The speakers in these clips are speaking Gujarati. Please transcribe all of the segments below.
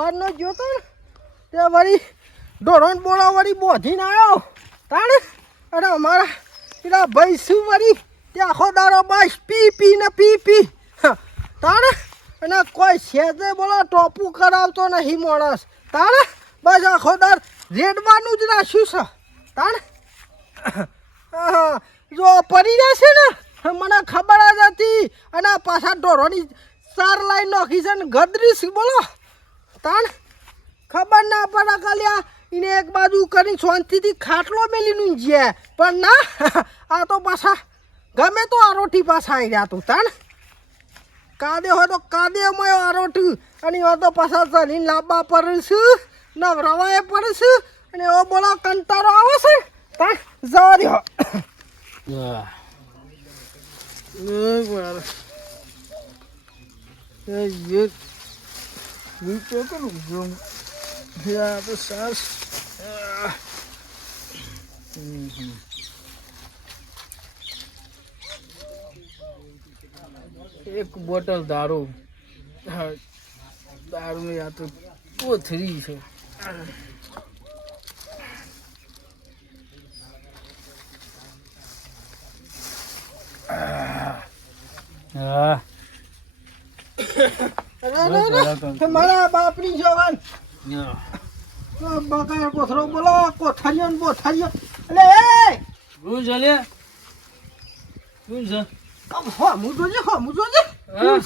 સવારનો જોતો ને તે વળી ઢોરણ બોળા વળી બોધીને આવ્યો તાણે અને અમારા પેલા ભાઈ શું વળી તે આખો દાડો બસ પી તાણે અને કોઈ સેજે બોલો ટોપું કરાવતો નહીં માણસ તાણે બસ આખો દાડ રેડવાનું જ રાખ્યું છે તાણે જો પડી જશે ને મને ખબર જ હતી અને પાછા ઢોરોની 4 લાઈન નાખી છે ને ગદરીશ બોલો તાણ ખબર ના પડે કલ્યા એને એક બાજુ કરી શાંતિથી ખાટલો મેલીનું જ્યાં પણ ના આ તો પાછા ગમે તો આરોટી પાછા આવી રહ્યા તું તાણ કાદે હોય તો કાદેમાં આરોટી અને હોય તો પાછા ચલીને લાંબા પડશું નવરાવાએ પડશું અને એવો બોલો કંટાળો આવે છે તાણ જવા દે એક બોટલ દારૂ દારૂ યા તો કોથરી છે મારા બાપની જવાન બકા કોથરો બોલો કોથરિયો બોથરિયો એટલે એ શું ચાલે શું છે હું જોજે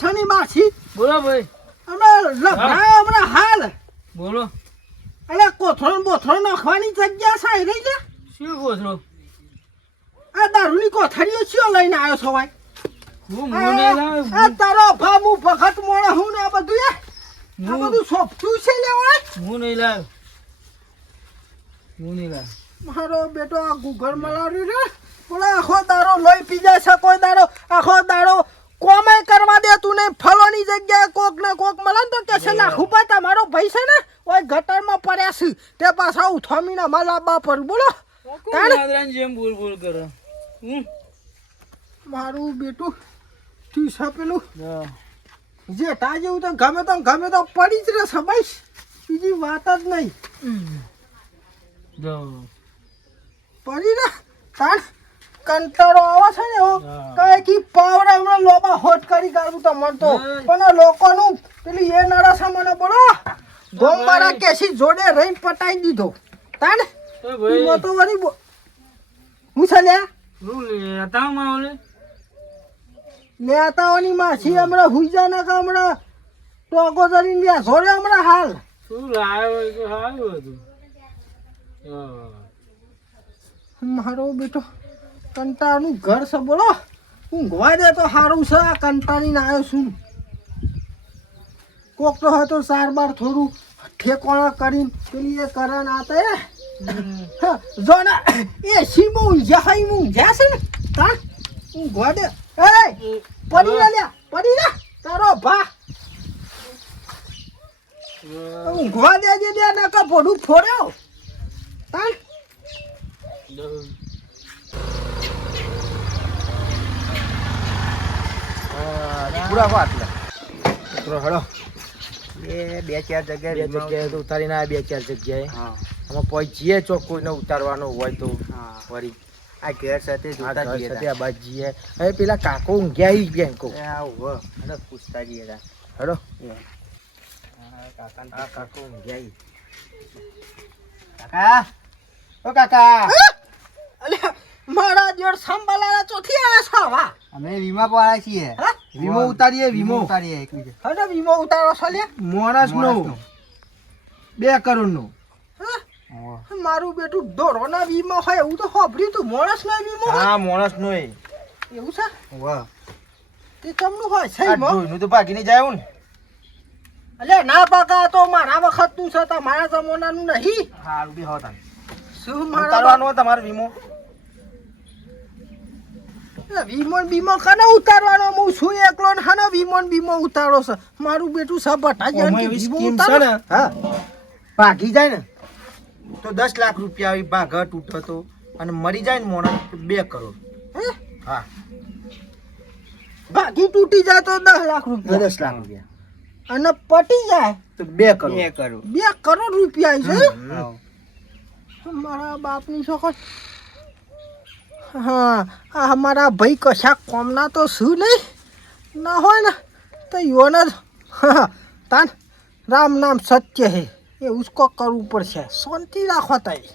શની માછી બોલો ભાઈ અમે લફડાયો હમણાં હાલ બોલો એટલે કોથરો બોથરો નાખવાની જગ્યા સાઈ રહી છે શું કોથરો આ દારૂની કોથરીઓ ચિયો લઈને આવ્યો છો ભાઈ હું મોને લાવ આ તારો ભામુ ભગત મોણે હું ને આ બધું આ બધું સોફ્ટું છે લેવાય હું નહીં લાવ મારો બેટો આ ગુગર મલાડ્યું ને બોલા આખો દારો લોહી પી જાય છે કોઈ દારો આખો દારો કોમે કરવા દે તું ને ફલોની જગ્યાએ કોક ને કોક મળે તો કે છે લાખું ભાઈ તમારો ભાઈ છે ને ઓય ગટરમાં પડ્યા છે તે પાછા ઉઠામીને માલા બાપર બોલો જેમ બોલ બોલ કરો મારું બેટું ઠીસા પેલું જેઠા જેવું તો ગમે તો પડી જ રહેશે ભાઈ બીજી વાત જ નહીં પડી ને તાણ કંટાળો આવે છે ને કઈ કી પાવડા હમણાં લોબા હોટ કરી કાઢું તો મળતો પણ આ લોકોનું પેલી એ નરસા મને બોલો ગોમવાળા કેસી જોડે રહીને પટાઈ દીધો તાણ એમાં તો વળી હું છે લ્યા લેતાઓની માછી હમણાં હુઈ જાય ને કે હમણાં ટોકો જરીને લ્યા જોડે હમણાં હાલ શું લાવ્યો તો સારું હતું મારો બેટો કંટાળનું ઘર છે બોલો ઊંઘવા દે તો સારું છે આ કંટાળીને આવ્યો છું કોક તો હોય તો 4 બાર થોડું ઠેકોણા કરીને પેલી એ કરણ આતે જો ને એ સીમો ઊંઝ્યા છે ને તા ઊંઘવા દે એ પડી લ્યા તારો ભા ઊંઘવા દેજે દે ને કે ભોડું ફોડ્યો તા પૂરા વાત હેડો બે ચાર જગ્યાએ ઉતારીને આવ્યા 2-4 જગ્યાએ આમાં પહોંચીએ ચોક કોઈને ઉતારવાનો હોય તો વળી આ ઘેર સાથે જોતા બાજીએ હવે પેલા કાકો ઊંઘ્યા બેંકો પૂછતા જઈએ હેડો કાકો ઊંઘ્યા કાકા મારા જોડ સંભાળાના ચોથી આવ્યા છો વાહ અમે વીમા પર આવ્યા છીએ વીમો ઉતારીએ એક બીજા હવે વીમો ઉતારો છો લે મોણસનો 2 કરોડનો મારું બેટું ઢોરોના વીમો હોય એવું તો સાંભળ્યું તું મોણસનો વીમો હા મોણસનો એવું છે વાહ તે કમનું હોય છે નું તો ભાગીને જાય ને અલે ના પાકા તો મારા વખતનું છે તમારા જમાનાનું નહીં હારું બી હોતા શું મારા ઉતારવાનો તમારો વીમો વીમો કને ઉતારવાનો હું છું એકલો ને હાનો વીમો ઉતારો છે મારું બેટું સબટા જાય હા ભાગી જાય ને તો 10 લાખ રૂપિયા આવી ભાગ તૂટો તો અને મરી જાય ને મોણા તો 2 કરોડ હા ભાગી તૂટી જાય તો 10 લાખ રૂપિયા 10 લાખ રૂપિયા અને પટી જાય તો 2 કરોડ. 2 કરોડ. 2 કરોડ રૂપિયા છે હા. મારા બાપની છોકર હા આ અમારા ભાઈ કશા કોમના તો શું નહીં ના હોય ને તો યોને જ તાન રામ નામ સત્ય હે એ ઉસકો કરવું પડશે શાંતિ રાખો તાઈ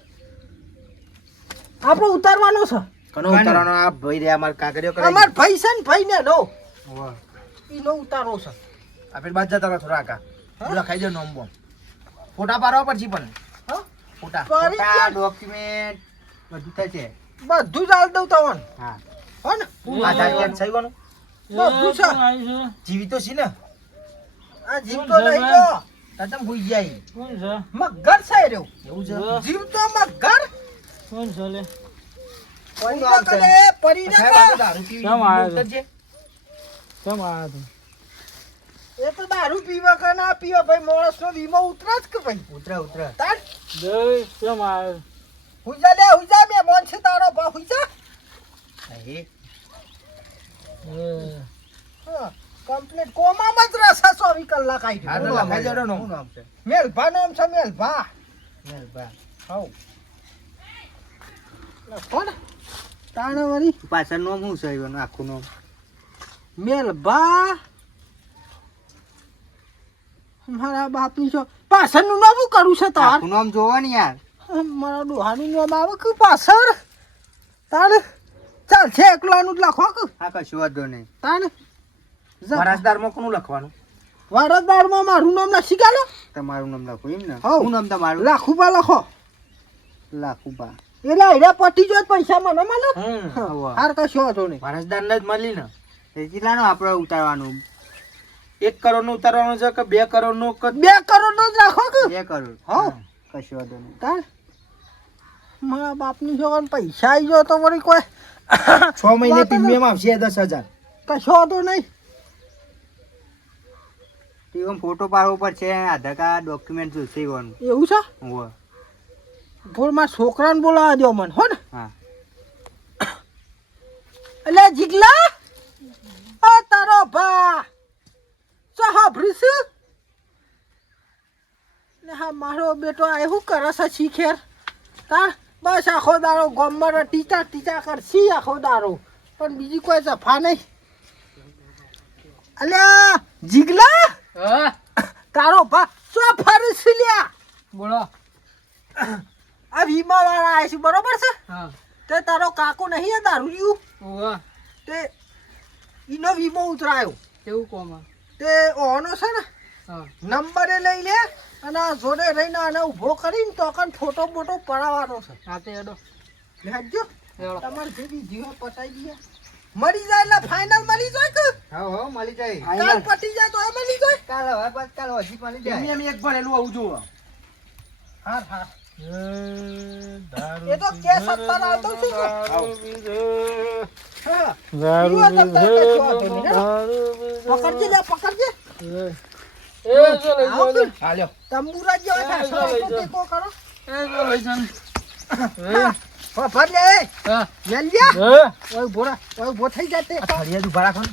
આપણે ઉતારવાનો છે કનો ઉતારવાનો આ ભાઈ રે અમાર કાગળિયો કરાઈ અમાર ભાઈ છે ને ભાઈ ને નો વાહ. ઈનો ઉતારો છે આપણે બાદ જતા રહો થોડા કા લખાઈ દો નોમ બોમ ફોટા પાડવા પડશે પણ હા ફોટા કરી ફોટા, દે. ડોક્યુમેન્ટ બધું થશે. બધું જ આલ દઉં તમને હા. હો ને આધાર કાર્ડ સહી કોનું બધું છે આવી છે જીવી તો છી ને આ જીવ તો નહીં તો તતમ ભૂઈ જાય કોણ છે મગર છે રહ્યો એવું છે હા. જીવ તો મગર કોણ છે લે પરી નામ ના છે? કરે પરી ના સાહેબ આ તો કરે. દારૂ પીવી કેમ આવ્યો છે? ઉતરજે. કેમ આવ્યા તું એ તો દારૂ પીવા કે ના પીવા ભાઈ માણસ નો વીમો ઉતરા જ કે ભાઈ ઉતરા ઉતરા તાર જય કેમ આવ્યો હુજા લે હુજા મે મોન છે તારો બા હુજા હે હા કમ્પ્લીટ કોમામાં જ રસા 24 કલાક આવી આ તો ગયો લખાઈ દેવાનો નો. શું નામ છે? મેલભા નામ છે મેલભા મેલભા. હઉ કોણ તાણે વળી પાછળ નામ શું છે એનું આખું નામ? મેલભા મારા બાપની છો પાછળનું નામ શું કરું છે તાર આખું નામ જોવો ને યાર. મારા ડોહાનું નામ આવે કે પાછળ તાણ ચાલ છે એકલાનું જ લખો કે આ કશું વાંધો નહીં. તાણ વારસદારમાં કોનું લખવાનું વારસદારમાં મારું નામ લખી ગાલો તમારું નામ લખો એમ ને? હઉ. શું નામ તમારું? લાખુબા લખો લાખુબા. એટલે એના પટી જો પૈસા મને મળે હોવે. હાર કશો વાંધો નહીં વારસદાર ને જ મળી ને એ કેટલાનું આપણે ઉતારવાનું? 1 કરોડ નું ઉતારવાનું છે કે 2 કરોડ નું કે 2 કરોડ નો જ રાખો કે 2 કરોડ. હઉ. કશું વાંધો નહીં. તાણ મારા બાપની છોકરાને પૈસા આવી ગયો તો વળી કોઈ 6 મહિને વાત જ- પ્રીમિયમ આવશે 10,000 કશો વાંધો નહીં એમ ફોટો પાડવો પડશે, આધાર કાર્ડ, ડોક્યુમેન્ટ જોઈશે એવાનું. એવું છે હોવે. બોલ મારા છોકરાને બોલાવા દો મને હો ને હા. એટલે જીગલા ઓ તારો ભા તો હાભરીશ ને હા મારો બેટો આ શું કરે છે શીખેર તાર બસ આખો દારો ગમમાં ટીચા ટીચા કરશી આખો દારો પણ બીજી કોઈ જફા નહીં અલ્યા જીગલા હા તારો ભા શું ફરીશ લ્યા બોલો આ વીમા વાળા આવે છે બરોબર છે હા તે તારો કાકો નહીં આ દારૂ ઓવા તે ઈનો વીમો ઉતરાયો કેવું કોમ તે ઓનો છે ને હા નંબરે લઈ લે અને આ જોડે રહીને આને ઊભો કરીને તો કન ફોટો બોટો પડાવવાનો છે હા તે એડો લેજો એડો તમારે જેવી જીવો પટાઈ દઈએ મરી જાય એટલે ફાઇનલ મરી જાય કે હા મળી જાય. કાલ પટી જાય તો એ મરી જાય કાલ હવે બસ કાલ હજી મળી જાય. પ્રીમિયમ 1 ભરેલું આવું જોવો હા હા દારૂ એ તો કેસ અત્યારે આવતો છું કે? દારૂ પીધો. હા દારૂ પીવો તો તારે કશું વાંધો પીધો, નહીં, હે? દારૂ પીધો. પકડજે લે પકડજે એ જો લઈ જાઓ, લે. હાલ્યો તંબુરા જેવા એ થાય જો લઈ તો જાઓ. ટેકો કરો એ જો લઈ જાઓ. હા ભર લે એ હા મેલજે હા ઓય ભોરા ઓય ભો થઈ જાય તે આ ફરિયાદ ઉભા રાખો ને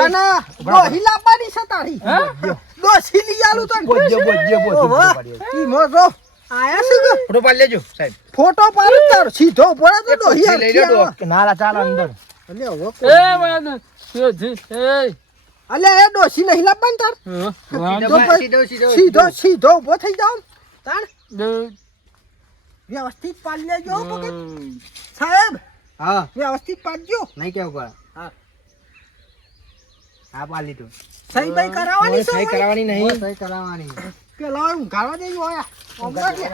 તને દોહી લાવવાની છે તારી દોશી લઈ આલું તને બોજ્યો ઓહો, બોજ્યો ઈ મોજો આયા છે કે ફોટો પાડી લેજો સાહેબ ફોટો પાડી તાર સીધો ઉભો રહે તો દોહી લઈ લો હરખી આવે. કે નાલા ચાલ અંદર અલે હવે એ મને શું થયું? એ અલે એ દોશી નહીં લાવવાની તાર વાંધો તો પછી સીધો સીધો ઉભો થઈ જાવ તાર નહીં. વ્યવસ્થિત પાડી લેજો હો ભગત સાહેબ હા વ્યવસ્થિત પાડજો નહીં કેવું પડે. હા હા પાડી લીધું. સહી ભાઈ કરાવવાની છે સહી કરાવવાની હોવે, નહીં સહી કરાવવાની. પેલા ઊંઘાડવા દેજો આયા ઊંઘાડ દે.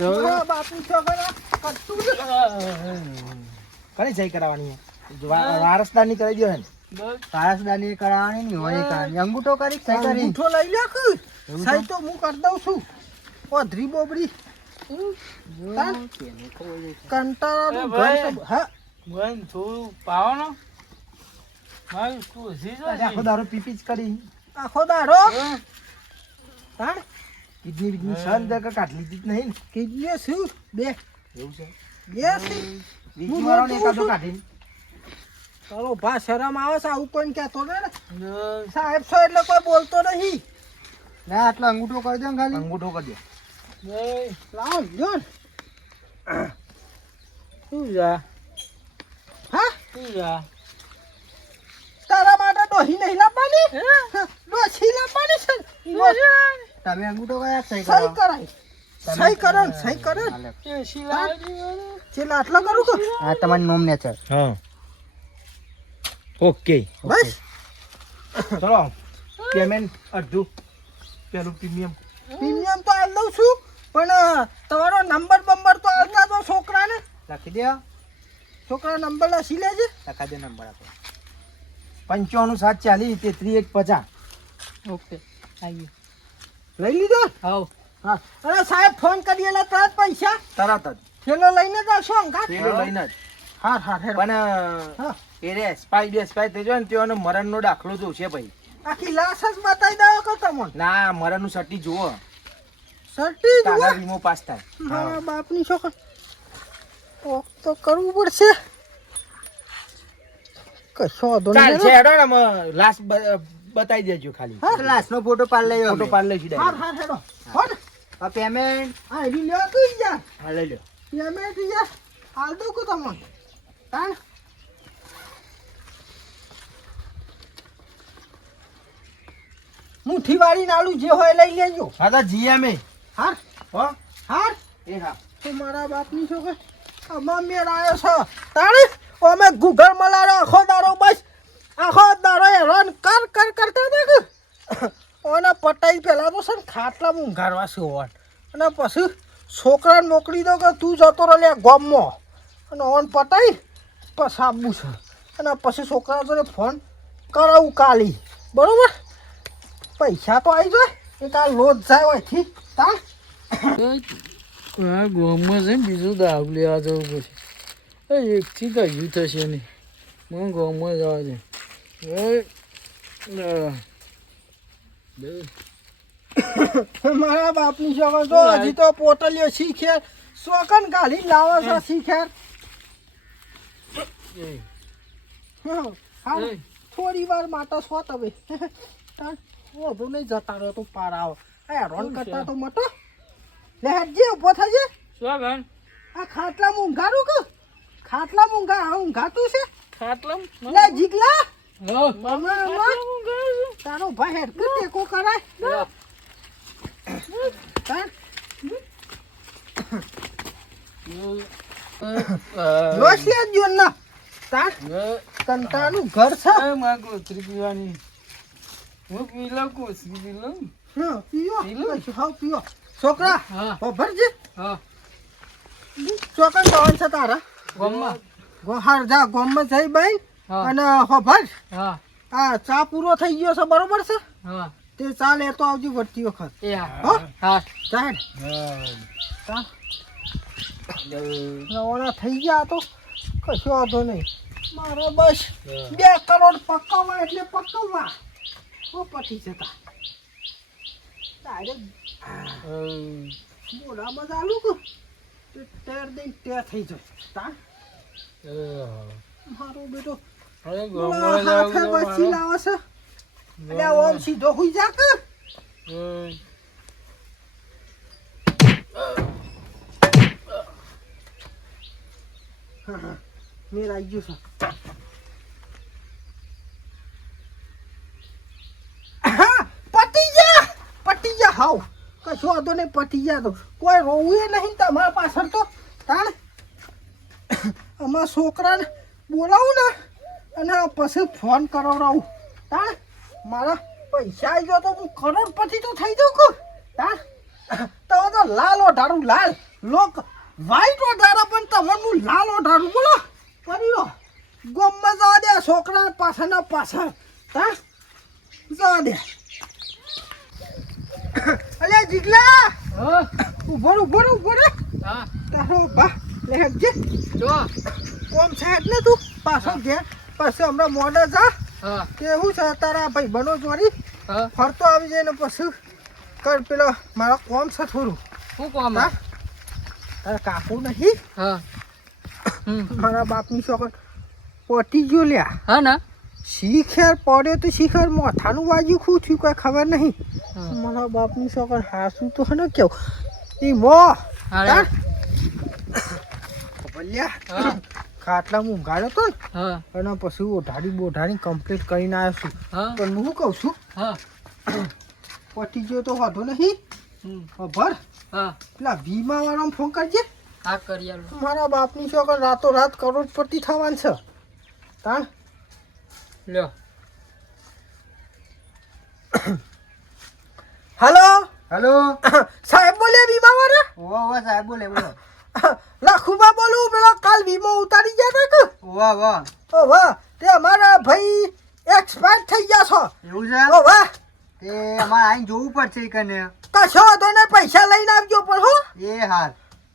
મારા બાપની છોકરા કટતું ને. કઈ સહી કરાવવાની વારસદાર ની કરી દો ને વારસદારની કરાવવાની નહીં હોય એ કરાવવાની. અંગૂઠો કરી સહી કરી. અંગૂઠો લઈ લે કે સહી તો હું કરી દઉં છું ઓધરી બોબડી તાર કંટાળાનું એ ઘર ભાઈ. છે. હા મને થોડું પાવાનો મારી ખુશી છે આખો દારૂ પીપી જ કરી આખો દાડો હા. તાણ કિડની બીડની સન દે કે કાઢ લીધી જ નહીં ને. કિડની શું બે એવું છે બે છે વીકી વાળો ને એકાદો કાઢીને તારો ભા શરમ આવે છે આવું કોઈને કહેતો ને જય. સાહેબ છો એટલે કોઈ બોલતો નહીં ના આટલો અંગૂઠો કરી દો ને ખાલી અંગૂઠો કરી દે. જય. લાવો જો ને. શું છે? હા શું છે? તારા માટે ડોહી નહીં લાવવાની ડોસી લાવવાની છે તમે અંગૂઠો કયા સહી સહી કરો કરાય સહી કરો ને સહી કરો ને. એ શિલાજી વાળો? છેલ્લા આટલો કરું કે હા તમારી નોમ ને છે હા ઓકે બસ ચલો પેમેન્ટ અડધું પેલું પ્રીમિયમ પ્રીમિયમ તો આલ દઉં છું પણ તમારો નંબર બંબર તો આલતા દો છોકરાને લખી દો છોકરા નંબર લખી લેજે લખા દે નંબર આપો 95 740 33 150. ઓકે આવી લઈ લીધો આવ હા અરે સાહેબ ફોન કરી એટલે તરત પૈસા તરત જ પેલો લઈને જશો અંગાત પેલો લઈને જ. હાર હાર હેડ પણ હા એ રે સ્પાઈ થઈ જાય ને તેઓનો મરણનો દાખલો જોશે ભાઈ. આખી લાશ જ બતાવી દો કે તમને ના મરણનું સર્ટી જુઓ સર્ટી જુઓ તારા વીમો પાસ થાય. મારા બાપની છોકરા તો કરવું પડશે કશો વાંધો નહીં ચાલશે હેડો ને અમે લાસ્ટ બતાવી દેજો ખાલી. લાસ્ટ નો ફોટો પાડ લઈ ફોટો પાડ લઈશું હાર direct. હાર હેડો હો ને આ પેમેન્ટ હા એની લેવા તું યાર હા લઈ લો. પેમેન્ટ યાર હાલ દઉં કે તમને તાણ મુઠ્ઠી વાળી નાલું જે હોય લઈ લેજો હા તો જીએમ હાર હો હાર એ હા તો મારા બાપની છોકરા આમાં મેળ આવ્યો છે તાણે અમે ગુગળ મલારો આખો દારો બસ આખો દારો હેરાન કરતા હતા કે ઓને પટાઈ પેલા તો છે ને ખાટલા ઊંઘાડવા છે ઓન અને પછી છોકરાને મોકલી દો કે તું જતો રહે લે ગામમાં અને ઓન પટાઈ પછી આવવું છે અને પછી છોકરા જોડે ફોન કરાવું કાલી બરોબર પૈસા તો આવી જાય એક આ લોટ જાય હોયથી તાણ આ ગામમાં છે ને બીજું દારૂ લેવા જવું પડશે એ એકથી કયું થશે નહીં મને ગામમાં જવા દે મારા બાપની છોકરો તો હજી તો પોટલીઓ શીખે શોકન ગાલી લાવો છો શીખે હા થોડી વાર માટે છો તમે ઓઢું નહીં જતા રહ્યો તો પાર આવો હેરાન કરતા તો મટો લે હેડજે ઉભો થજે શું બેન આ ખાટલા ઊંઘાડું કે ખાટલા ઊંઘાતું છે ખાટલા લે જીગલા હા હમણાં તારો ભાઈ હેડ કે ટેકો કરાય તાણ લોસ લે જો ના તાણ કંટાળું ઘર છે કોથરી પીવાની હું પી લઉં કોથરી પી લઉં હા પીઓ પીલો? હા પીઓ છોકરા હા ભરજે હા ચોકન જવાનું છે તારા ગામમાં ગોહાર જા ગોમમાં જઈ બેન હા અને હોભર હા આ ચા પૂરો થઈ ગયો છે બરોબર છે હા તે ચા લેતો આવજો વળતી વખત એ હો હા ચાહેડ નવાણા થઈ ગયા તો કશો વાંધો નહીં મારો બસ 2 કરોડ પકવવા એટલે પકવવા હો પતી જતા ડાયરેક્ટ મોઢામાં ચાલુ કે ટેર દઈને ટેર થઈ જાય તા મારો બેટો હવે બોલા ગામમાં હાથે જવું બચી લાવે છે એટલે ઓમ સીધો હુઈ જા કે મેર આવી ગયું છે હા, પટી જા હાવ કશો વાંધો નહીં પટી જા તો કોઈ રોવું નહીં તમારા પાછળ તો તાણ અમારા છોકરાને બોલાવું ને અને પછી ફોન કરાવડાવું તાણ મારા પૈસા આવી ગયો તો હું કરોડપતિ તો થઈ જાઉં કે તાણ તો લાલ ઓઢાડું લાલ લોક વ્હાઈટ ઓઢાડે પણ તમારું લાલ ઓઢાડું બોલો કરી લો ગમમાં જવા દે છોકરા પાછળના પાછળ તાણ જવા દે અલ્યા જીગલા હા ઉભો રે હા તારો બા લે હેડજે જો કોમ છે એટલે તું પાછો ઘેર પછી હમણાં મોડે જા હા કેવું છે તારા ભાઈ બનો જોડી હા ફરતો આવી જાય ને પછી કર પેલો મારો કોમ છે થોડું શું કામ હા તારા કાકુ નહીં હા મારા બાપની છોકર પોટી જો લ્યા હા ના શીખેર પડ્યો તો શીખર માથાનું વાજ્યું શું થયું કોઈ ખબર નહીં હા. મારા બાપની છોકરા હાસું તો હે ને કેવું એ મો હાલે. ભલ્યા હા ખાટલા મૂંઘાડ્યો તો ને હા અને પછી બોઢાડી કમ્પ્લીટ કરીને આવ્યો છું હા પણ હું શું કહું છું હા પટી ગયો તો વાંધો નહીં હમ. ભર હા પેલા વીમા વાળાને ફોન કરજે હા કરી આલો. મારા બાપની છોકરા રાતોરાત કરોડપતિ થવાનું છે તાણ લ્યો હલો હેલો સાહેબ બોલ્યા વીમા વાળા ઓવા સાહેબ બોલે બોલો લાખુબા બોલું પેલા કાલ વીમો ઉતારી ગયા તા કે ઓવા વાહ ઓ વાહ તે અમારા ભાઈ એક્સપાયર થઈ ગયા છો એવું છે ઓ વાહ તે અમારે આઈને જોવું પડશે કને કશો વાંધો નહીં પૈસા લઈને આવજો પણ હો એ હાર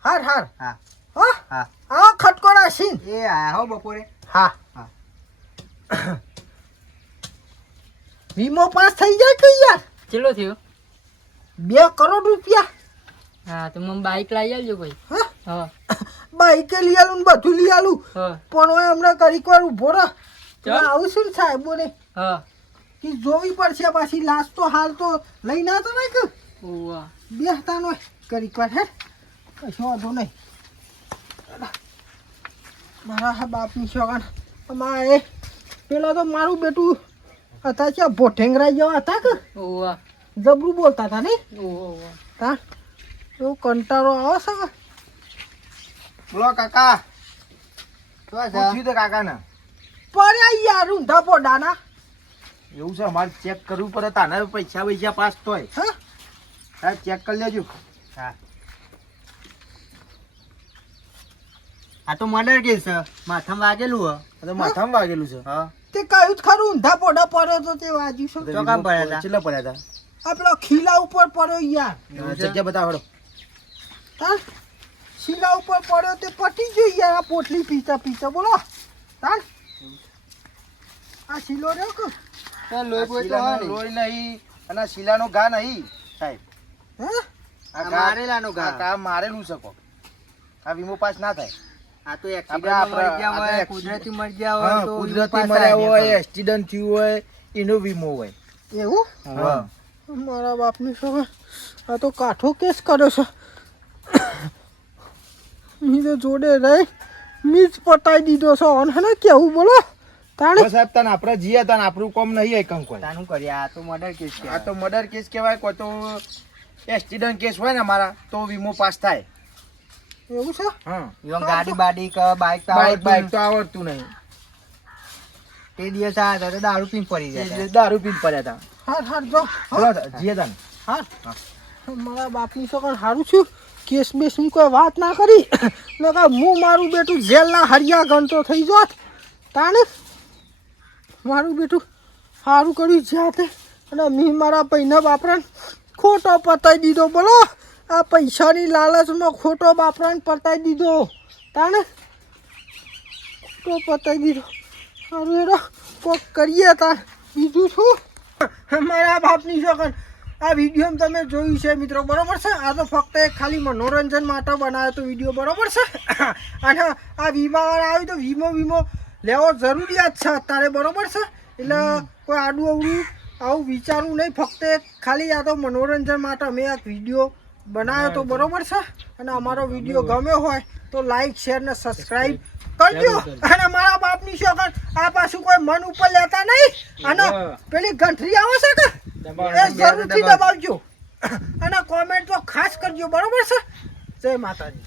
હાર હાર હા હો હા આ ખટકો રાખીન એ આયા હો બપોરે હા હા. વીમો પાસ થઈ જાય કે યાર ચેલો થયો 2 કરોડ રૂપિયા હા તો મને બાઈક લાવી આવજો ભાઈ હા હા બાઈકે લઈ આલું ને બધું લઈ આલું હા પણ હવે હમણાં ઘડીક વાર ઉભો રહ ચાલ. આવું છું ને સાહેબોને હા કે જોવી પડશે પાછી લાશ તો હાલ તો લઈ ના તો નહીં કે ઓવા બેસતા નો ઘડીક વાર હે કશો વાંધો નહીં મારા બાપની છોકરા અમારે પેલા તો મારું બેટું હતા ત્યાં ભોઠેંગરા જેવા હતા કે ઓવા જબરું બોલતા હતા નહીં ઓવા તા એવો કંટાળો આવે છે કે બોલો કાકા શું છે પૂછ્યું તો કાકાને પડ્યા યાર ઊંધા પોડાના એવું છે અમારે ચેક કરવું પડે તાને પૈસા પાસ તોય હા હા ચેક કરી લેજો હા આ તો મર્ડર કેસ છે માથામાં વાગેલું હો આ તો માથામાં વાગેલું છે હા તે કહ્યું જ ખરું ઊંધા પોડા પડ્યો તો તે વાજ્યું છે ચોકામ પડ્યા હતા? કેટલા પડ્યા આ પેલો ખીલા ઉપર પડ્યો યાર હતા જગ્યા બતાવડો તાર શીલા ઉપર પડ્યો તે પટી ગયો યાર આ પોટલી પીતા પીતા બોલો તાર આ શીલો રહ્યો કે લોહી નહીં અને આ શીલાનો ઘા નહીં સાહેબ હે આ આ મારેલાનો ઘા. આ ઘા મારેલું છે કોક. આ વીમો પાસ ના થાય આ તો આપણે એક્સિડન્ટમાં મરી ગયા હોય કુદરતી મરી ગયા હા હોય તો કુદરતી વીમો મર્યા પાસ હોય થાય. એક્સિડન્ટ થયું હોય એનો વીમો હોય એવું હા મારા બાપની છોકરા આ તો કાઠો કેસ કર્યો છે મી તો જોડે રહી મી જ પટાઈ દીધો છે ઓન હે ને કેવું બોલો તાણે બસ સાહેબ તને આપણે જીએ તને આપણું કોમ નહીં કંઈ કોઈ તાનું કર્યા આ તો મર્ડર કેસ છે આ તો મર્ડર કેસ કહેવાય કોઈ તો એક્સિડન્ટ કેસ હોય ને અમારા તો વીમો પાસ થાય એવું છે હા ઇવન ગાડી બાડી કે બાઈક તો બાઈક બાઈક આવડતું તો આવડતું નહીં તે દિવસ આ હતા તો દારૂ પીને પડી ગયા એટલે દારૂ પીને પડ્યા હતા હાર હાર જો બોલો જીએ તને હાર મારા બાપની છોકરા સારું છું કેસ બેસની કોઈ વાત ના કરી નકર હું મારું બેટું જેલના હરિયા ગણતો થઈ જોત તાણે મારું બેટું સારું કર્યું જાતે અને મેં મારા પૈના બાપરાને ખોટો પતાઈ દીધો બોલો આ પૈસાની લાલચમાં ખોટો બાપરાને પતાઈ દીધો તાણે ખોટો પતાઈ દીધો સારું એનો કોક કરીએ તાર બીજું શું મારા બાપની છોકરા આ વિડીયો તમે જોયું છે મિત્રો બરોબર છે આ તો ફક્ત એક ખાલી મનોરંજન માટે બનાવ્યો તો વિડીયો બરોબર છે અને આ વીમાવાળા આવ્યું તો વીમો લેવો જરૂરિયાત છે અત્યારે બરોબર છે એટલે કોઈ આડું અવડું આવું વિચારવું નહીં ફક્ત એક ખાલી આ તો મનોરંજન માટે અમે એક વિડીયો બનાવ્યો તો બરોબર છે અને અમારો વિડીયો ગમ્યો હોય તો લાઈક શેર ને સબસ્ક્રાઈબ કરજો અને મારા બાપની છોકરા આ પાછું કોઈ મન ઉપર લેતા નહીં અને પેલી ગંઠરી આવે છે કે એ જરૂરથી દબાવજો અને કોમેન્ટ તો ખાસ કરજો બરોબર છે જય માતાજી